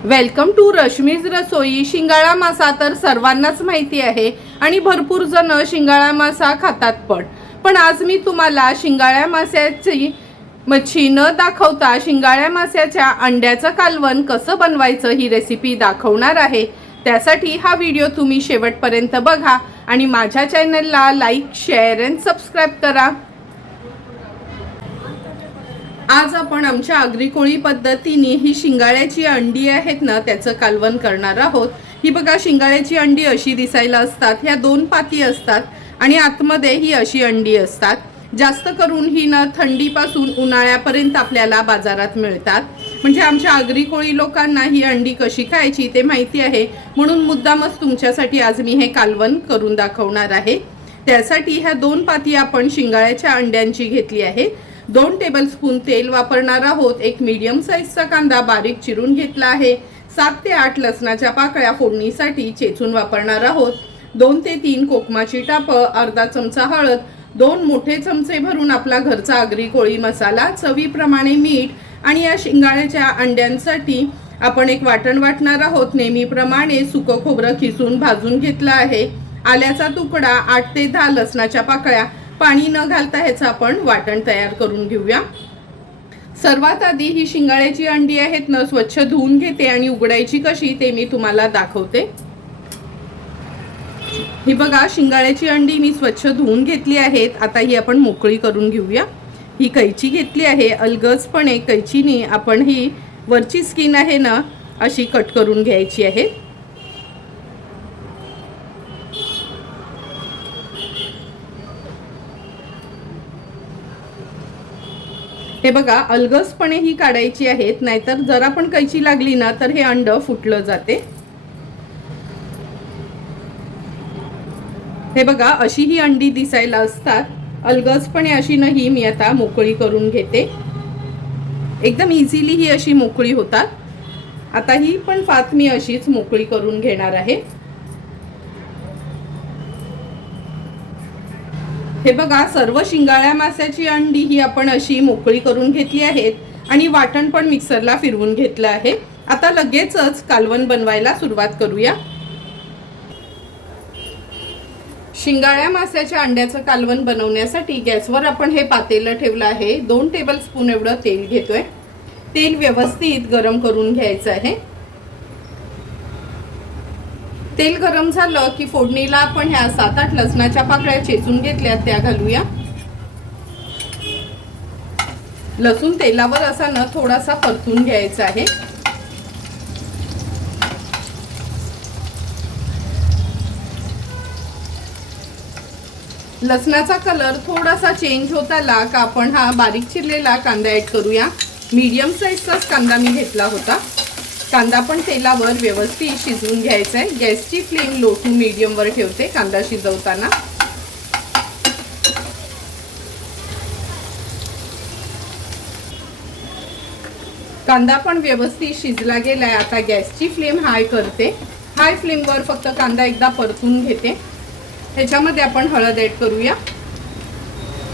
Welcome to Rashmi's रसोई। शिंगाळा मासा तर सर्वांनाच माहिती आहे आणि भरपूर जण शिंगाळा मासा खातात पण आज मी तुम्हाला शिंगाळ्या माशाची मच्छी न दाखवता शिंगाळ्या माशाच्या अंड्याचं कालवण कसं बनवायचं ही रेसिपी दाखवणार आहे। त्यासाठी हा व्हिडिओ तुम्ही शेवटपर्यंत बघा आणि माझ्या चॅनलला लाईक, शेअर आणि सबस्क्राइब करा। आज आपण आमच्या आगरी कोळी पद्धतीने ही शिंगाळ्याची अंडी आहेत ना त्याचं कालवण करणार आहोत। ही बघा, शिंगाळ्याची अंडी अशी दिसायला असतात, ह्या दोन पाती असतात आणि आतमध्ये ही अशी अंडी असतात। जास्त करून ही ना थंडीपासून उन्हाळ्यापर्यंत आपल्याला बाजारात मिळतात। म्हणजे आमच्या आगरी कोळी लोकांना ही अंडी कशी खायची ते माहिती आहे, म्हणून मुद्दामच तुमच्यासाठी आज मी हे कालवण करून दाखवणार आहे। त्यासाठी ह्या दोन पाती आपण शिंगाळ्याच्या अंड्यांची घेतली आहे। 2 टेबलस्पून तेल वापरणार आहोत। एक मीडियम साईजचा कांदा बारीक चिरून घेतला आहे। 7 ते 8 लसणाच्या पाकळ्या फोडणीसाठी चेचून वापरणार आहोत। 2 ते 3 कोकमाची टापं, अर्धा चमचा हळद, 2 मोठे चमचे भरून आपला घरचा आगरी कोळी मसाला, चवीप्रमाणे मीठ आणि या शिंगाळ्याच्या अंड्यांसाठी आपण एक वाटण वाटणार आहोत। नेहमीप्रमाणे सुकं खोबरं खिसून भाजून घेतलं आहे। आल्याचा तुकडा, 8 ते 10 लसणाच्या पाकळ्या, पाणी न घालता ह्याचं आपण वाटण तयार करून घेऊया। सर्वात आधी ही शिंगाळ्याची अंडी आहेत ना स्वच्छ धुवून घेते आणि उघडायची कशी ते मी तुम्हाला दाखवते। ही बघा, शिंगाळ्याची अंडी मी स्वच्छ धुवून घेतली आहेत। आता ही आपण मोकळी करून घेऊया। ही कैची घेतली आहे, अलगजपणे कैचीने आपण ही वरची स्किन आहे ना अशी कट करून घ्यायची आहे। हे बघा, अलगसपणे ही काढायची आहेत, नाहीतर जरा पण कैची लागली ना तर हे अंड फुटलं जाते। हे बघा, अशी ही अंडी दिसायला असतात। अलगसपणे अशी नाही मी आता मोकळी करून घेते। एकदम इझिली ही अशी मोकळी होतात। आता ही पण पात मी अशीच मोकळी करून घेणार आहे। हे बघा, सर्व शिंगाळ्या माशाची अंडी ही आपण अशी मोकळी करून घेतली आहेत आणि वाटण पण मिक्सरला फिरवून घेतलं आहे। आता लगेचच कालवण बनवायला सुरुवात करूया। शिंगाळ्या माशाच्या अंड्याचं कालवण बनवण्यासाठी गॅसवर आपण हे पातेलं ठेवलं आहे। 2 टेबलस्पून एवढं तेल घेतोय। तेल व्यवस्थित गरम करून घ्यायचं आहे। तेल गरम झालं की फोडणीला आपण ह्या 7-8 लसणाच्या पाकळ्या चेचून घेतल्या त्या घालूया। लसूण तेलावर असा न थोडासा परतून घ्यायचा आहे। लसणाचा कलर थोडासा चेंज होत आला का आपण हा बारीक चिरलेला कांदा ऍड करूया। मीडियम साईजचाच कांदा मी घेतला होता। कांदा पण तेलावर व्यवस्थित शिजवून घ्यायचा आहे। गॅसची फ्लेम लो टू मीडियम वर ठेवते कांदा शिजवताना। कांदा पण व्यवस्थित शिजला गेलाय। आता गॅसची फ्लेम हाय करते। हाय फ्लेम वर फक्त कांदा एकदा परतून घेते। ह्याच्यामध्ये आपण हळद ऍड करूया।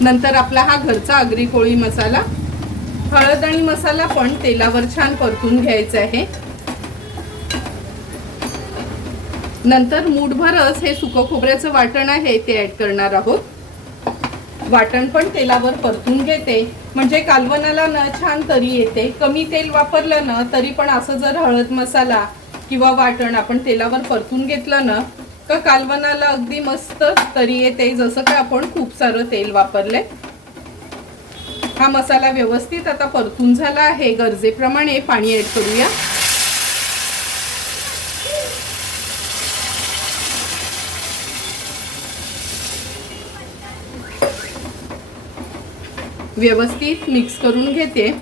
नंतर आपला हा घरचा आगरी कोळी मसाला, हळद आणि मसाला पण तेलावर छान परतून घ्यायचा आहे। नंतर मूठभरच हे सुकं खोबऱ्याचं वाटण आहे ते ऍड करणार आहोत। वाटण पण तेलावर परतून घेते, म्हणजे कालवणाला ना छान तरी येते। कमी तेल वापरलं ना तरी पण असं जर हळद मसाला किंवा वाटण आपण तेलावर परतून घेतलं ना का कालवणाला अगदी मस्त तरी येते, जसं का आपण खूप सारं तेल वापरले। हा मसाला व्यवस्थित आता परतून झाला आहे। गरजेप्रमाणे पाणी ऍड करूया। व्यवस्थित मिक्स करून घेते।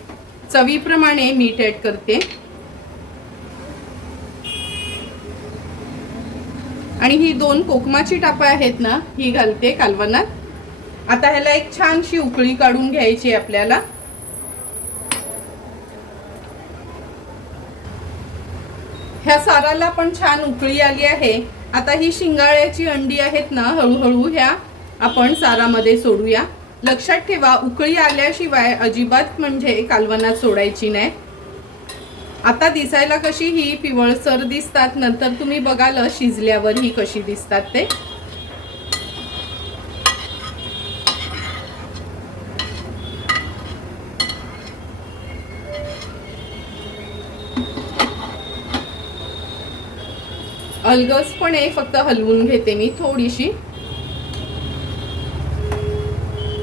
चवीप्रमाणे मीठ ऍड करते आणि ही 2 कोकमाची टापं आहेत ना ही घालते कालवणात। आता ह्याला एक छानशी उकळी काढून घ्यायची आपल्याला। ह्या साराला पण छान उकळी आली आहे। आता ही शिंगाळ्याची अंडी आहेत ना हळूहळू ह्या आपण सारामध्ये सोडूया। लक्षात ठेवा, उकळी आल्याशिवाय अजिबात म्हणजे कालवणात सोडायची नाही। आता दिसायला कशी ही पिवळसर दिसतात, नंतर तुम्ही बघाल शिजल्यावर ही कशी दिसतात ते. अलगसपणे फक्त हलवून घेते मी थोडीशी.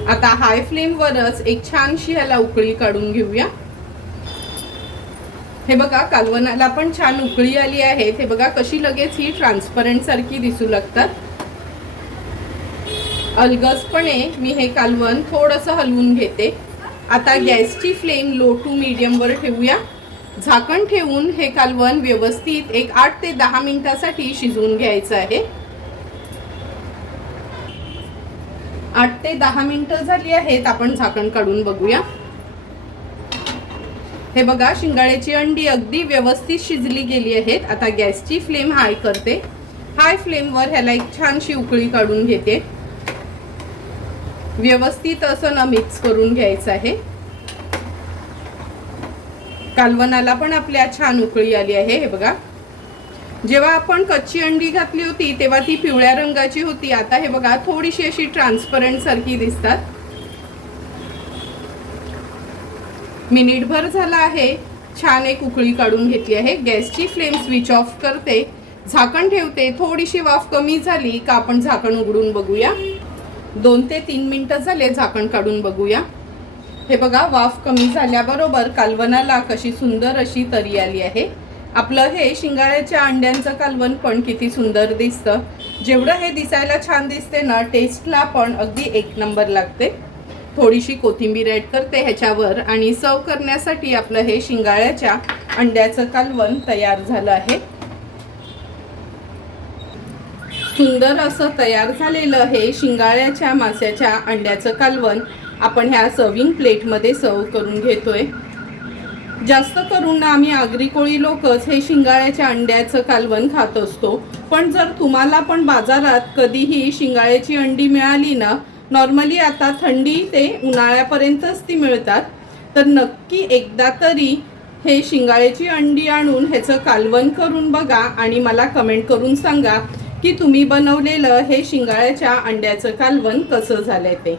आता हाय फ्लेम वरच एक छानशी ह्याला उकळी काढून घेऊया. हे बघा कालवणाला पण छान उकळी आली आहे. हे बघा कशी लगेच ही ट्रान्सपरंट सारखी दिसू लागतात. अलगसपणे मी हे कालवण थोडंसं हलवून घेते. आता गॅसची फ्लेम लो टू मीडियम वर ठेवूया. झाकण ठेवून हे कालवण व्यवस्थित एक 8 ते 10 मिनिटांसाठी शिजवून घ्यायचं आहे. 8 ते 10 मिनिटं झाली आहेत. आपण झाकण काढून बघूया. हे बघा शिंगाड्याची अंडी अगदी व्यवस्थित शिजली गेली आहेत. आता गॅसची फ्लेम हाय करते. हाय फ्लेमवर ह्याला एक छानशी उकळी काढून घेते. व्यवस्थित असं ना मिक्स करून घ्यायचं आहे. कालवणाला पण आपल्या छान उकळी आली आहे. हे बघा जेव्हा आपण कच्ची अंडी घातली होती तेव्हा ती पिवळ्या रंगाची होती. आता हे बघा थोडीशी अशी ट्रान्सपरंट सारखी दिसतात. मिनिटभर झाला आहे. छान एक उकळी काढून घेतली आहे. गॅसची फ्लेम स्विच ऑफ करते. झाकण ठेवते. थोडीशी वाफ कमी झाली का आपण झाकण उघडून बघूया. 2 ते 3 मिनिटं झाले. झाकण काढून बघूया. हे बघा वाफ कमी झाल्याबरोबर कालवणाला कशी सुंदर अशी तरी आली आहे. आपलं हे शिंगाड्याच्या अंड्यांचं कालवण पण किती सुंदर दिसतं. जेवढं हे दिसायला छान दिसते ना, टेस्टला पण अगदी एक नंबर लागते. थोडीशी कोथिंबीर ॲड करते ह्याच्यावर आणि सर्व करण्यासाठी आपलं हे शिंगाड्याच्या अंड्याचं कालवण तयार झालं आहे. सुंदर असं तयार झालेलं हे शिंगाड्याच्या माशाच्या अंड्याचं कालवण आपण ह्या सर्विंग प्लेटमध्ये सर्व करून घेतोय. जास्त करून आम्ही आगरी कोळी लोकच हे शिंगाड्याच्या अंड्याचं कालवण खात असतो. पण जर तुम्हाला पण बाजारात कधीही शिंगाड्याची अंडी मिळाली ना, नॉर्मली आता थंडी ते उन्हाळ्यापर्यंतच ती मिळतात, तर नक्की एकदा तरी हे शिंगाड्याची अंडी आणून ह्याचं कालवण करून बघा आणि मला कमेंट करून सांगा की तुम्ही बनवलेलं हे शिंगाड्याच्या अंड्याचं कालवण कसं झालंय ते.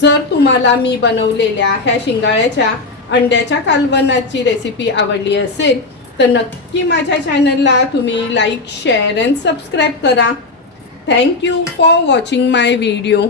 जर तुम्हाला मी बनवलेल्या ह्या शिंगाड्याच्या अंड्याच्या कालवणाची रेसिपी आवडली असेल तर नक्की माझ्या चॅनलला तुम्ही लाईक, शेअर अँड सबस्क्राईब करा. Thank you for watching my video.